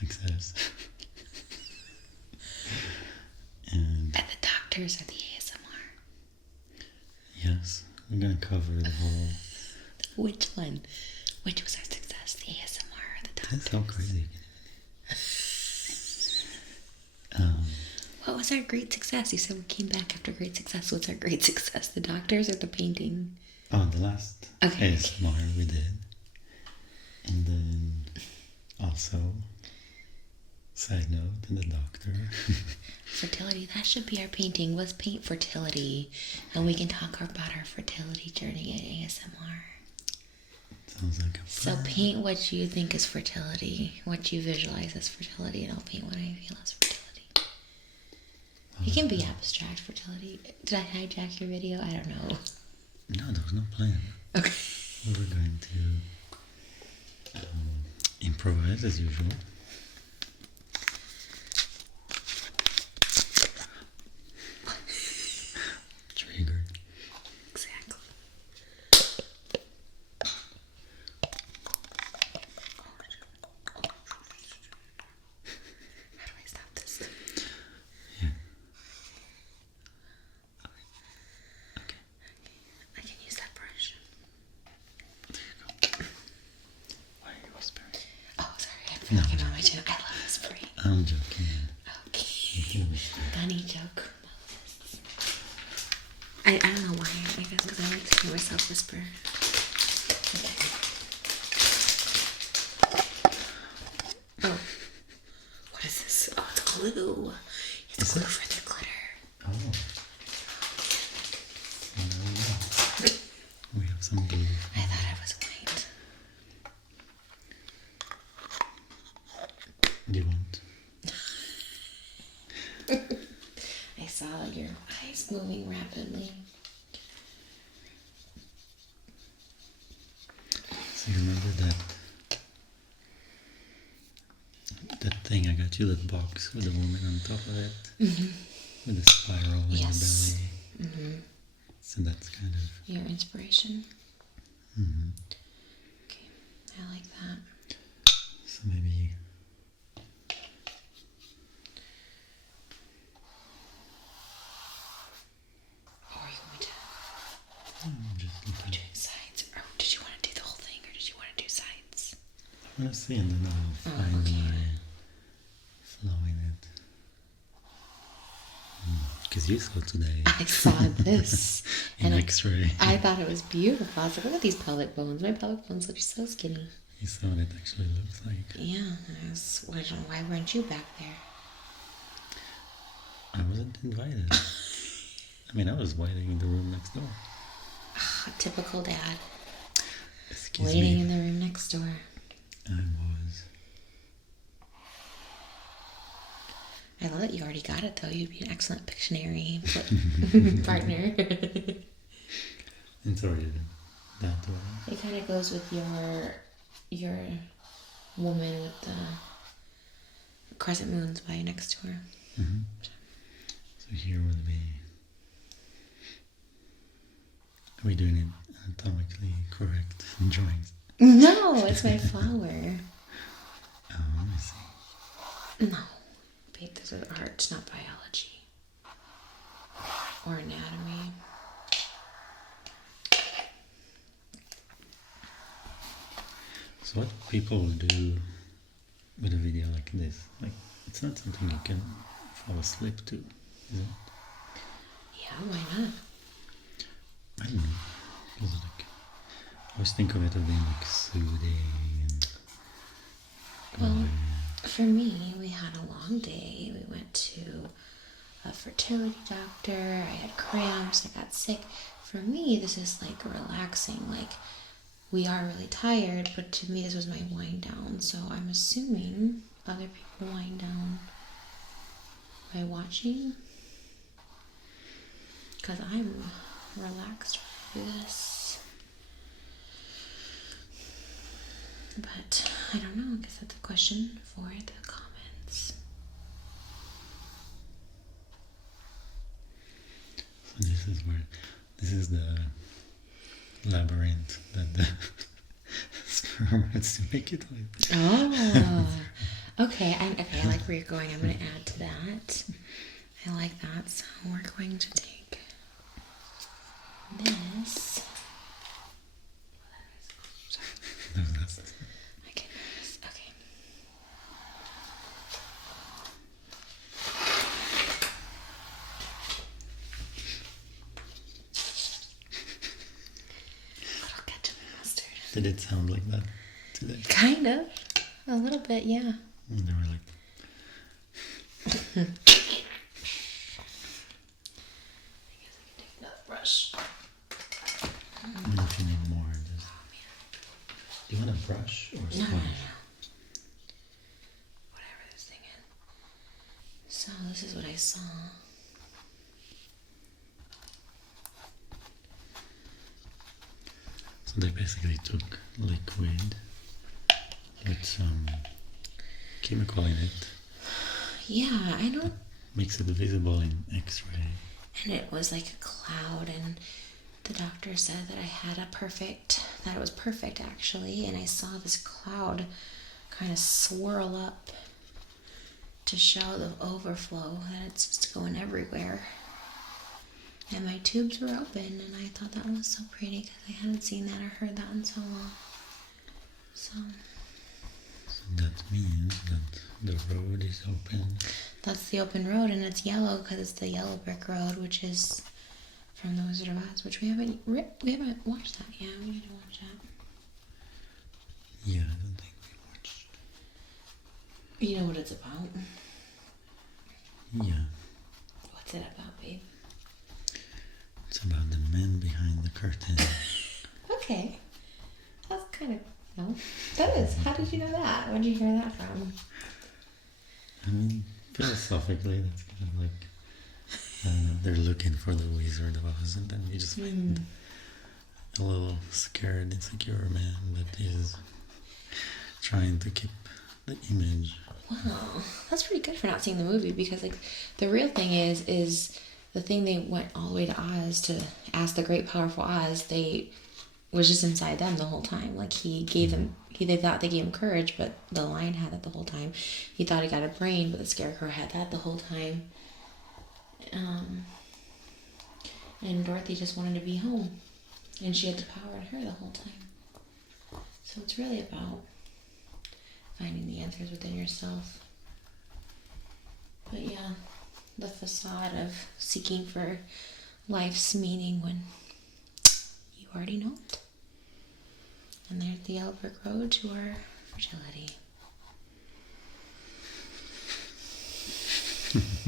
success. And At the doctors or the ASMR? yes, we're gonna cover the whole. Which one? Which was our success? The ASMR or the doctors? That's so crazy. What was our great success? You said we came back after great success. What's our great success? The doctors or the painting? Oh, the last Okay. ASMR we did. And then also, side note, the doctor. Fertility. That should be our painting. Let's paint fertility. And we can talk about our fertility journey at ASMR. Sounds like a So plan. paint what you think is fertility. What you visualize as fertility. And I'll paint what I feel as fertility. It can be abstract fertility. Did I hijack your video? I don't know. No, there was no plan. Okay. We were going to improvise as usual. Triggered. Exactly. How do I stop this? Yeah. Okay. I can use that brush. There you go. Why are you whispering? Oh, sorry. I'm talking on my channel. I love whispering. I'm joking. Okay. You whisper. Funny joke. I don't know why. I guess because I like to hear myself whisper. Okay. Oh. What is this? Oh, it's glue. It's Is glue it? for the glitter. Oh. We have some glue. I thought I was white. Do you want? I saw your eyes moving rapidly. So you remember that thing I got you, that box with the woman on top of it? Mm-hmm. With the spiral in Yes. the belly. Mm-hmm. So that's kind of... Your inspiration. Mm-hmm. Okay, I like that. So maybe... Or are you going to just looking. doing sides? Or did you want to do the whole thing, or did you want to do sides? I'm gonna see and then I'll find okay. my flow in it. Because you saw today I saw this, in and X-ray. I thought it was beautiful. I was like, look at these pelvic bones. My pelvic bones look so skinny. You saw what it actually looks like. Yeah, and I was wondering, why weren't you back there? I wasn't invited. I mean, I was waiting in the room next door. Typical dad. Excuse Waiting me. in the room next door. I was. I love that you already got it, though. You'd be an excellent Pictionary partner. It's already that way. It kind of goes with your woman with the crescent moons by next door. Mm-hmm. So here would be... Are we doing it anatomically correct drawings? No, it's my flower. Oh, I see. No, babe, this is art, not biology or anatomy. So what people do with a video like this, like, it's not something you can fall asleep to, is it? Yeah, why not? I don't know. Because like, I always think of it as being like soothing and Well, for me, we had a long day. We went to a fertility doctor. I had cramps. I got sick. For me, this is like relaxing. Like, we are really tired, but to me, this was my wind down. So I'm assuming other people wind down by watching. Because I'm relaxed for this. But I don't know. I guess that's a question for the comments. So this is the labyrinth that the sperm has to make it with. Oh, Okay, I like where you're going. I'm going to add to that. I like that. So we're going to take this. No, that's Okay, okay. Little ketchup and mustard. Did it sound like that today? Kind of. A little bit, yeah. They were like, I guess I can take another brush. maybe if you need more, just. Do you want a brush or No, sponge? no, no. Whatever this thing is. So this is what I saw. So they basically took liquid with some chemical in it, Yeah, I don't. makes it visible in X-ray. And it was like a cloud, and the doctor said that that it was perfect actually, and I saw this cloud kind of swirl up to show the overflow, that it's just going everywhere. And my tubes were open, and I thought that was so pretty because I hadn't seen that or heard that in so long. So So that means that the road is open. that's the open road, and it's yellow because it's the yellow brick road, which is from The Wizard of Oz, which we haven't watched that yet. We need to watch that. Yeah, I don't think we watched. You know what it's about? Yeah, What's it about, babe? it's about the man behind the curtain. Okay. That's kind of... No. That is. How did you know that? Where did you hear that from? I mean, philosophically, that's kind of like they're looking for the Wizard of Oz, and then you just find a little scared, insecure man that is trying to keep the image. Wow. That's pretty good for not seeing the movie, because like the real thing is the thing they went all the way to Oz to ask the great powerful Oz, they was just inside them the whole time. Like he gave them they thought they gave him courage, but the lion had it the whole time. He thought he got a brain, but the scarecrow had that the whole time. And Dorothy just wanted to be home, and she had the power in her the whole time. So it's really about finding the answers within yourself. But yeah, the facade of seeking for life's meaning when you already know it. And there's the yellow brick road to our fragility.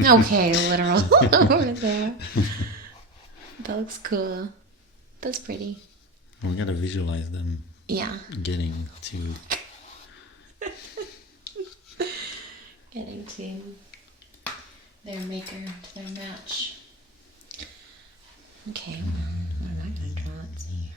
Okay, literal over there. That looks cool. That's pretty. We gotta visualize them Yeah. getting to. Getting to their maker, to their match. Okay. What am I going to draw? Let's see.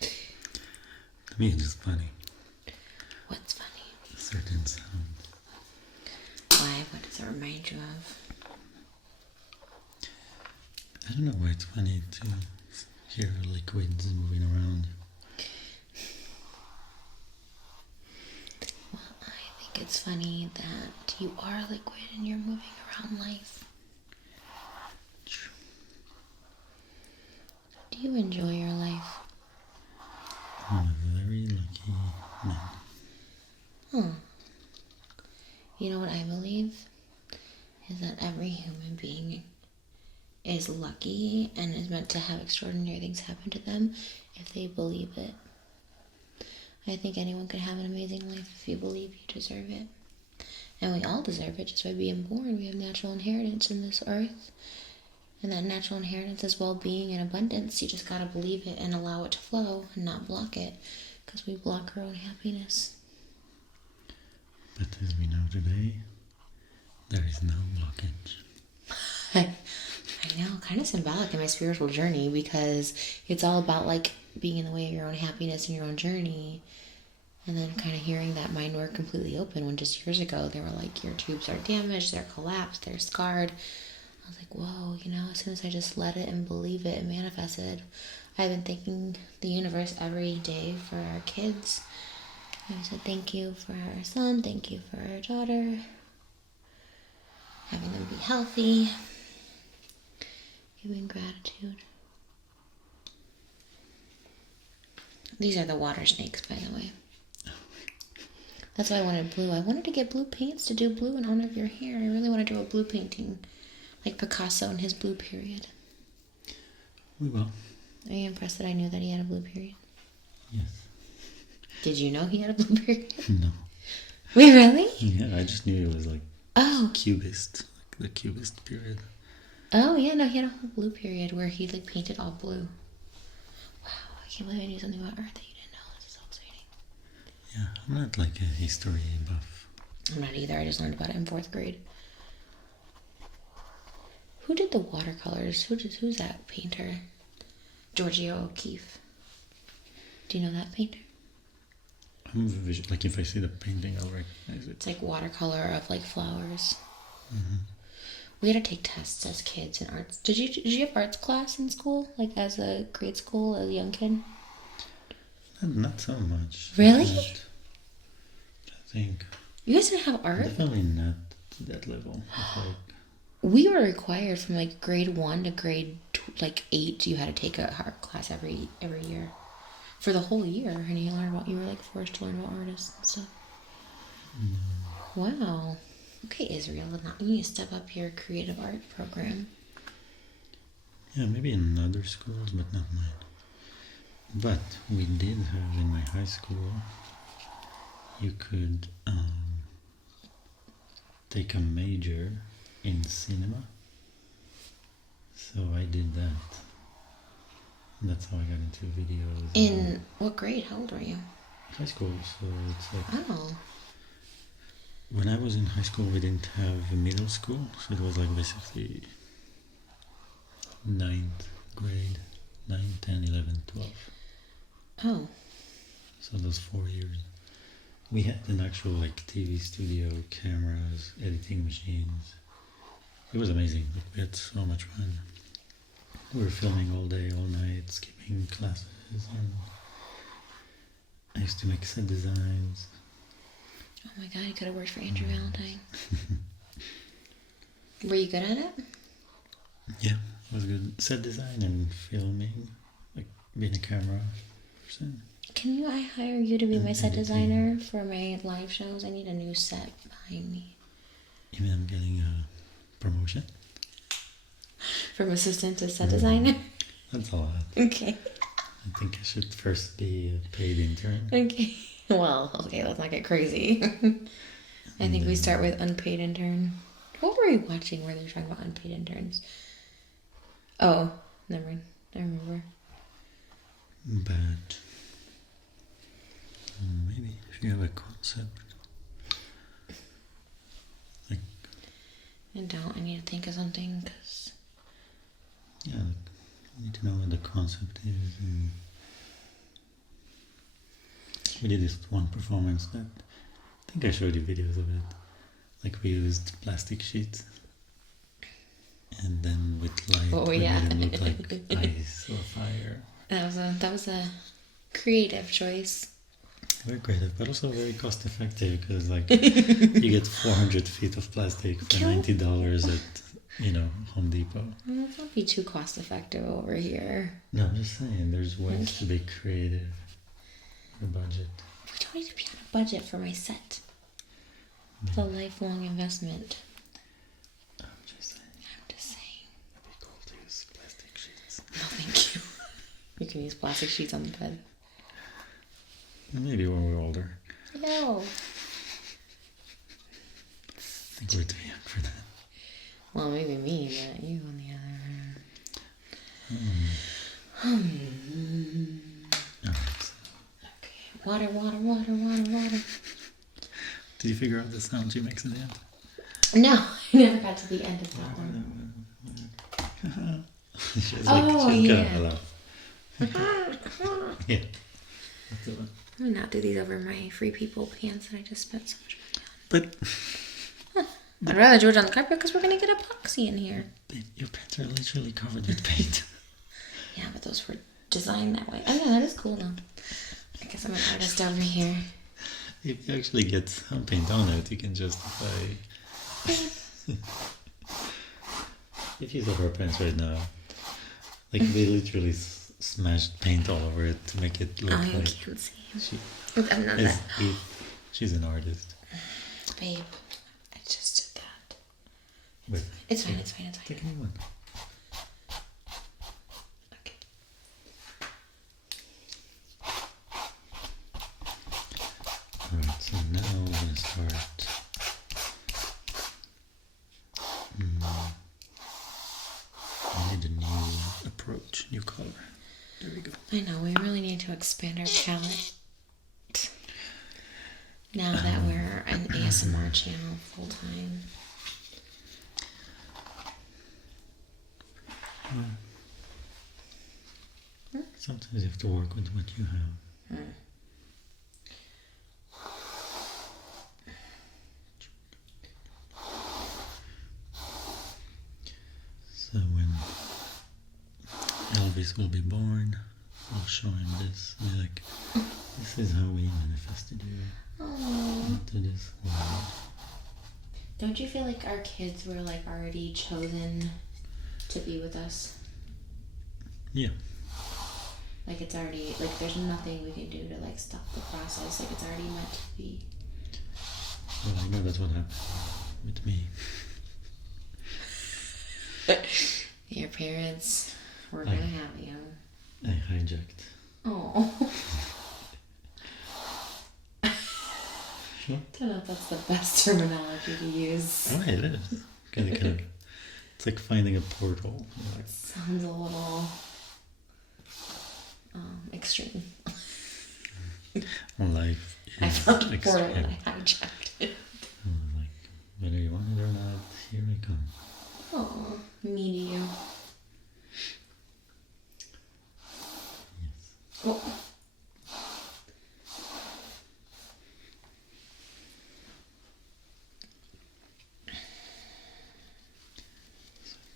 To me, it's just funny. What's funny? A certain sound. Why? What does it remind you of? I don't know why it's funny to hear liquids moving around. Well, I think it's funny that you are liquid and you're moving around life. Do you enjoy your life? I'm a very lucky man. You know what I believe? Is that every human being is lucky and is meant to have extraordinary things happen to them if they believe it. I think anyone could have an amazing life if you believe you deserve it. And we all deserve it just by being born. We have natural inheritance in this earth. And that natural inheritance is well-being and abundance. You just gotta believe it and allow it to flow and not block it, because we block our own happiness. But as we know today, there is no blockage. I I know, kind of symbolic in my spiritual journey because it's all about like being in the way of your own happiness and your own journey. And then kind of hearing that mine were completely open when just years ago they were like, your tubes are damaged, they're collapsed, they're scarred. I was like, whoa, you know, as soon as I just let it and believe it and manifested, I've been thanking the universe every day for our kids. I said, thank you for our son, thank you for our daughter, having them be healthy, giving gratitude. These are the water snakes, by the way. That's why I wanted blue. I wanted to get blue paints to do blue in honor of your hair. I really want to do a blue painting, like Picasso in his blue period. We will. Are you impressed that I knew that he had a blue period? Yes. Did you know he had a blue period? No. Wait, really? Yeah, I just knew it was like Cubist, like the Cubist period. Oh, yeah, no, he had a whole blue period where he like painted all blue. Wow, I can't believe I knew something about Earth that you didn't know. This is so exciting. Yeah, I'm not like a history buff. I'm not either. I just learned about it in 4th grade. Who did the watercolors? Who's that painter? Giorgio O'Keeffe. Do you know that painter? I'm like if I see the painting, I'll recognize it. It's like watercolor of like flowers. Mm-hmm. We had to take tests as kids in arts. Did you have arts class in school? Like as a grade school, as a young kid? Not so much. Really? I think. You guys didn't have art? Definitely not to that level. Like, we were required from like grade 1 to grade 8. You had to take a art class every year for the whole year, and you were like forced to learn about artists and stuff. Wow. Okay, Israel, now you need to step up your creative art program. yeah, maybe in other schools, but not mine. But we did have in my high school, you could take a major in cinema. So I did that. And that's how I got into videos. In what grade? How old were you? High school, so it's like... Oh. When I was in high school, we didn't have a middle school, so it was like basically 9th grade, 9, 10, 11, 12. Oh. So those 4 years. We had an actual like TV studio, cameras, editing machines. It was amazing. Like, we had so much fun. We were filming all day, all night, skipping classes. And I used to make set designs. Oh my god, you could have worked for Andrew Valentine. Were you good at it? Yeah, it was good. Set design and filming, like being a camera person. Can I hire you to be my set designer for my live shows? I need a new set behind me. You mean I'm getting a promotion? From assistant to set designer? That's a lot. Okay. I think I should first be a paid intern. Okay. Well, okay, let's not get crazy. I think we start with unpaid intern. What were we watching where they're talking about unpaid interns? Oh, never mind. I remember. But maybe if you have a concept. Like, I don't. I need to think of something because... yeah, like, I need to know what the concept is. And we did this one performance that I think I showed you videos of it. Like we used plastic sheets, and then with light we made them look like ice or fire. That was a creative choice. Very creative, but also very cost effective because like you get 400 feet of plastic for $90 at Home Depot. Well, let's not be too cost effective over here. No, I'm just saying there's ways to be creative. A budget. We don't need to be on a budget for my set. It's a lifelong investment. I'm just saying. It'd be cool to use plastic sheets. No, thank you. You can use plastic sheets on the bed. Maybe when we're older. No. I think we're too young for that. Well, maybe me, but you on the other hand. Alright. Water, water, water, water, water. Did you figure out the sound she makes at the end? No, I never got to the end of that one. she's Oh, she's got yeah. a laugh. Yeah. That's the one. I'm gonna not do these over my Free People pants that I just spent so much But money on. I'd rather do it on the carpet because we're gonna get epoxy in here. your pants are literally covered with paint. Yeah, but those were designed that way. Oh yeah, that is cool though. I guess I'm an artist over here. If you actually get some paint on it, you can justify. If you saw her pants right now, like they literally smashed paint all over it to make it look I like can't see. she I'm not is. that. She's an artist. Babe, I just did that. But It's fine, it's fine, it's fine. take any one. Okay. Alright, so now we're gonna start. I need a new approach, new color. There we go. I know, we really need to expand our palette. Now that we're an ASMR channel full time. Sometimes you have to work with what you have. So when Elvis will be born, I'll show him this. Be like, this is how we manifested you Oh. into this world. Don't you feel like our kids were like already chosen to be with us? Yeah. Like it's already, like there's nothing we can do to like stop the process. Like it's already meant to be. Well, I know that's what happened with me. Your parents were gonna have you. I hijacked. Oh. Sure. I don't know if that's the best terminology to use. Oh, it is. Kind of. It's like finding a portal. You're like, Sounds a little extreme. life I is found a portal extreme. and I hijacked it. I was like, whether you want it or not, here I come. Oh, me to you. Yes. Oh.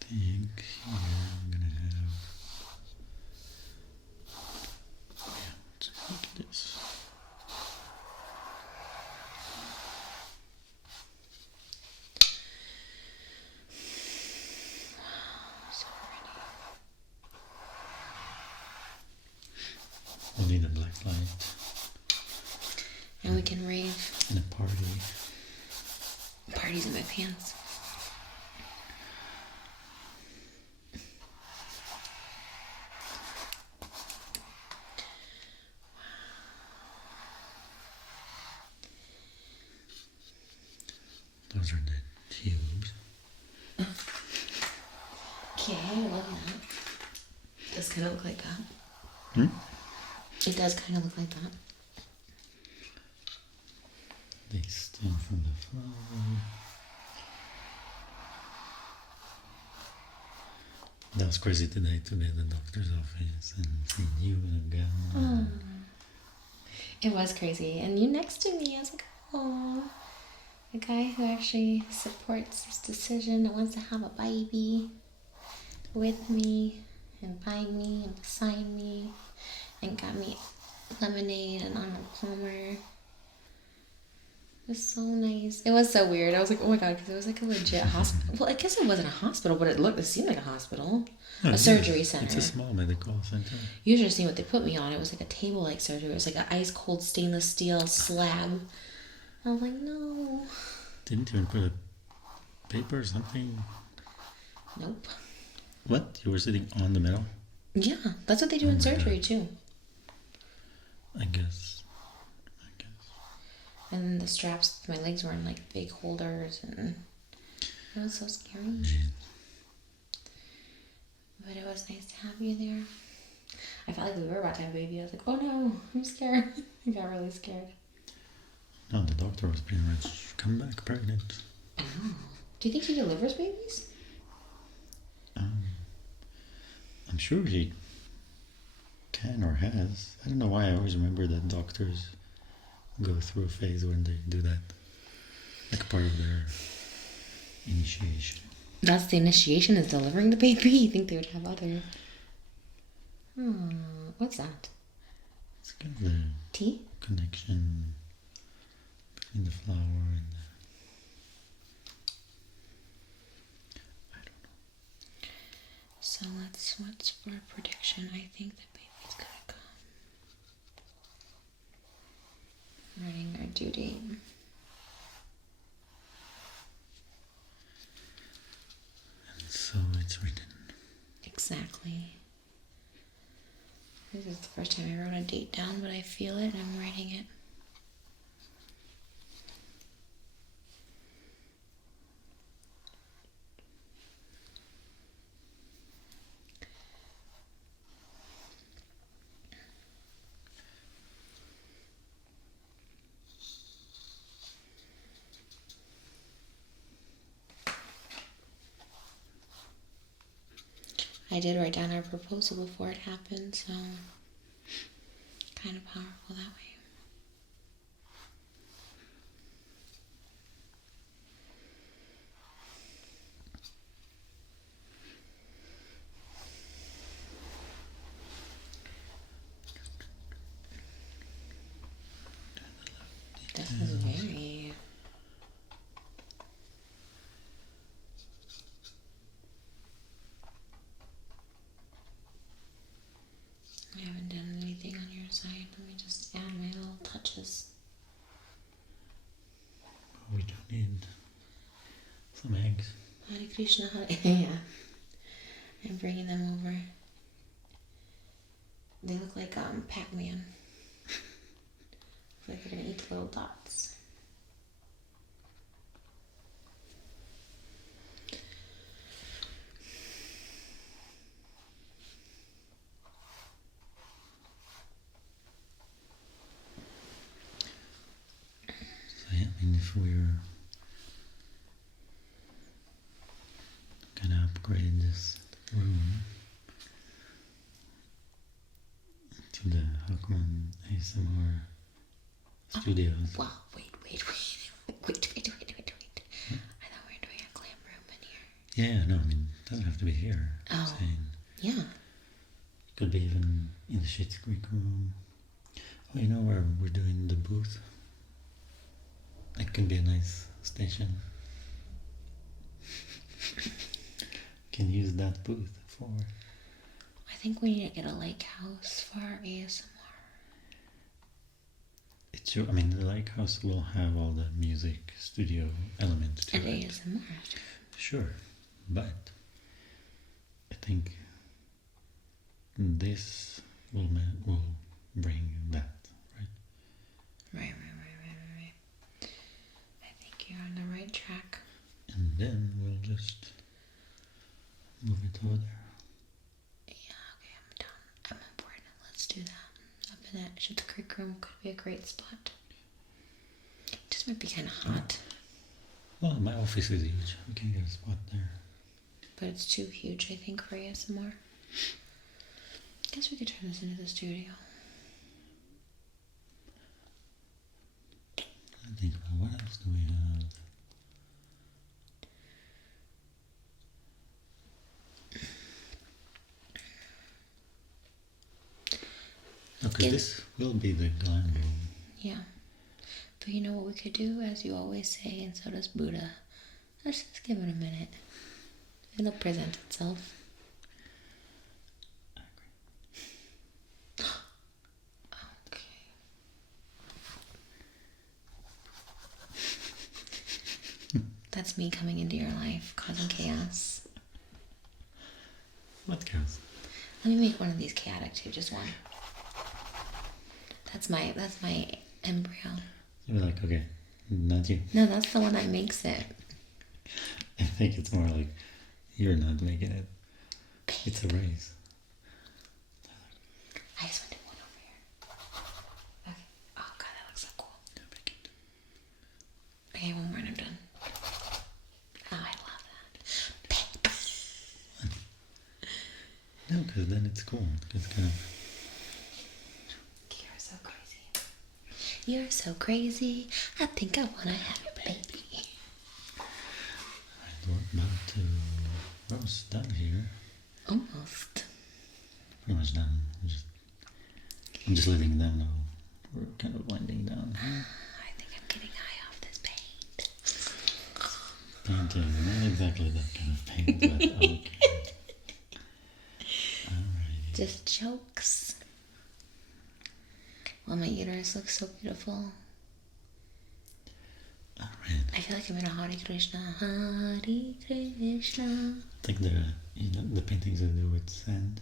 I think here I'm gonna have. Yeah, just like this. So We'll need a black light pretty. And we can rave. and a party. Parties in my pants. Those are the tubes. Okay, I love that. Does kind of look like that. It does kind of look like that. They stem from the flower. That was crazy today to be at the doctor's office and see you in a gown. It was crazy. And you next to me, I was like, oh, a guy who actually supports this decision and wants to have a baby with me and buy me and sign me and got me lemonade and Arnold Palmer. It was so nice. It was so weird. I was like, oh my god, because it was like a legit hospital. Well, I guess it wasn't a hospital, but it seemed like a hospital. No, A it surgery is. center. It's a small medical center. You should have seen what they put me on. It was like a table-like surgery. It was like an ice-cold stainless steel slab. I was like, no. Didn't even put a paper or something? Nope. What? You were sitting on the metal? Yeah, that's what they do Oh in my surgery God. too. I guess. And then the straps, my legs were in like big holders, and it was so scary. Jeez. But it was nice to have you there. I felt like we were about to have a baby. I was like, oh no, I'm scared. I got really scared. No, the doctor was pretty much come back pregnant. Oh. Do you think she delivers babies? I'm sure he can or has. I don't know why I always remember that doctors go through a phase when they do that, like part of their initiation. That's the initiation, is delivering the baby. You think they would have other... what's that? It's kind of the Tea? connection between the flower and the... I don't know. So what's for a prediction? I think the baby's gonna come. Writing our due date. And so it's written. Exactly. This is the first time I wrote a date down, but I feel it and I'm writing it. I did write down our proposal before it happened, so kind of powerful that way. This is very... I haven't done anything on your side. Let me just add my little touches. We do need some eggs. Hare Krishna, Hare... yeah. I'm bringing them over. They look like Pac-Man. Like they're gonna eat the little dots. So yeah, I mean, if we're gonna upgrade this room to the Hakman ASMR studios. Wow, wait. I thought we were doing a glam room in here. Yeah, no, I mean, it doesn't have to be here. I'm Oh. saying Yeah. it could be even in the Schitt's Creek room. Oh, you know where we're doing the booth? It can be a nice station. Can use that booth for... I think we need to get a lake house for our ASMR. It's true. I mean, the Lake House will have all the music studio elements to And it. ASMR. Sure, but I think this will bring that, right? Right. I think you're on the right track. And then we'll just move it over there. Yeah, okay, I'm done. I'm on board. Let's do that. Up in that Schitt's Creek room could be a great spot. It just might be kind of hot, Well, my office is huge. We can get a spot there. but it's too huge, I think, for ASMR. I guess we could turn this into the studio. I think about what else do we have? Okay, this will be the glam room. Yeah. But you know what we could do, as you always say, and so does Buddha? Let's just give it a minute. It'll present itself. I agree. Okay. That's me coming into your life, causing chaos. What counts? Let me make one of these chaotic too, just one. That's my embryo. You're like, okay, not you. No, that's the one that makes it. I think it's more like you're not making it. It's a race. I just want to do one over here. Okay. Oh god, that looks so cool. Yeah, make it. Okay, one more and I'm done. Oh, I love that. No, because because then it's cool. It's kind of. You're so crazy. You're so crazy. I think I wanna have a baby. Alright, we're about to. We're almost done here. Almost. Pretty much done. I'm just letting them know we're kind of winding down. I think I'm getting high off this paint. Painting, not exactly that kind of paint, but okay. Alright. Just jokes. Well, my uterus looks so beautiful. Alright. I feel like I'm in a Hare Krishna. Hare Krishna. I think the paintings they do with sand.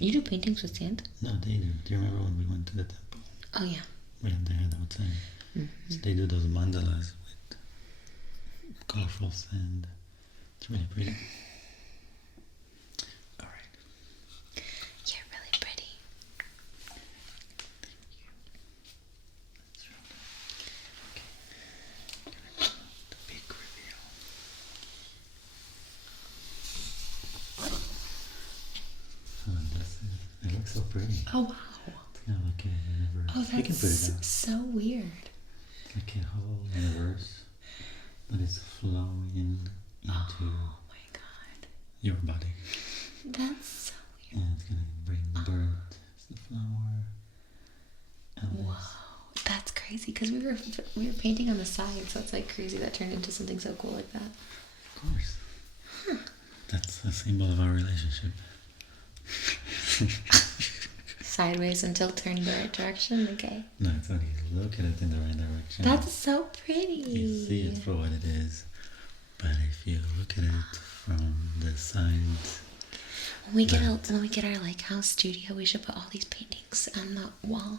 You do paintings with sand? No, they do. Do you remember when we went to the temple? Oh, yeah. When they had outside? So they do those mandalas with colorful sand. It's really pretty. Alright. You're really pretty. The big reveal. It looks so pretty. Oh, wow. It's kind of like a universe. Oh, You can put it down. that's so weird. Like a whole universe that is flowing into Oh, my God. your body. That's so weird. And it's gonna bring the bird, the flower, and Whoa. That's crazy because we were painting on the side, so it's like crazy that turned into something so cool like that. of course. That's a symbol of our relationship. Sideways until turned the right direction. Okay. No, it's when you look at it in the right direction. That's so pretty. You see it for what it is. But if you look at it from the sides, When we get our like house studio, we should put all these paintings on the wall.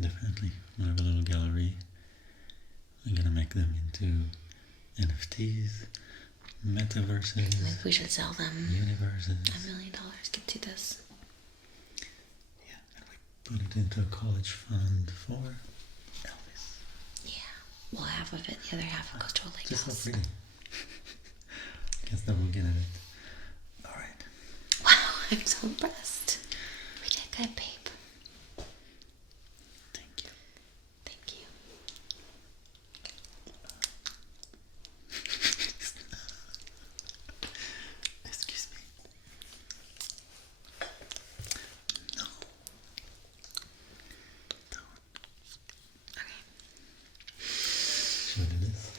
definitely, we have a little gallery. We're gonna make them into NFTs, metaverses, Like we should sell them. universes. $1 million. Get to this. Yeah, and we put it into a college fund for Elvis. Yeah. Well, half of it, the other half goes to a lake Just so house. pretty. Guess that we'll get at it. Alright. Wow, I'm so impressed. We did good, babe. Thank you. Thank you. Excuse me. No. Don't. Okay. Should I do this?